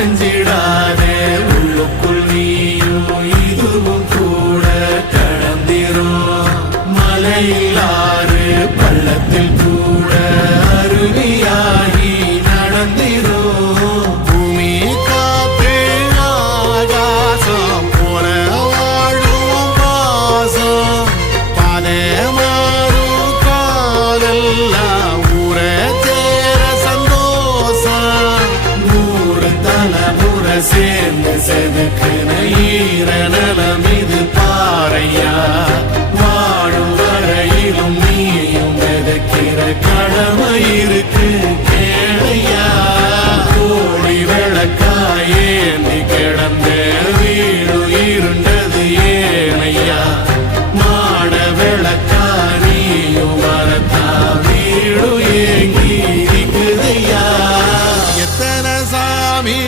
உறைஞ்சிடாதே உள்ளுக்குள் நீயும் இதுவும் கூட கடந்திரும் மலையிலாறு பள்ளத்தில் கூட அருவியாகி நடந்திரும் பூமி காற்று ஆகாசம் போல வாழும் பாசம் பாதை மாறும் காலெல்லாம் ஊரை சேர சந்தோஷம் நூறு தலைமுறை சேர்ந்து செதுக்குன ஈர நலம் இது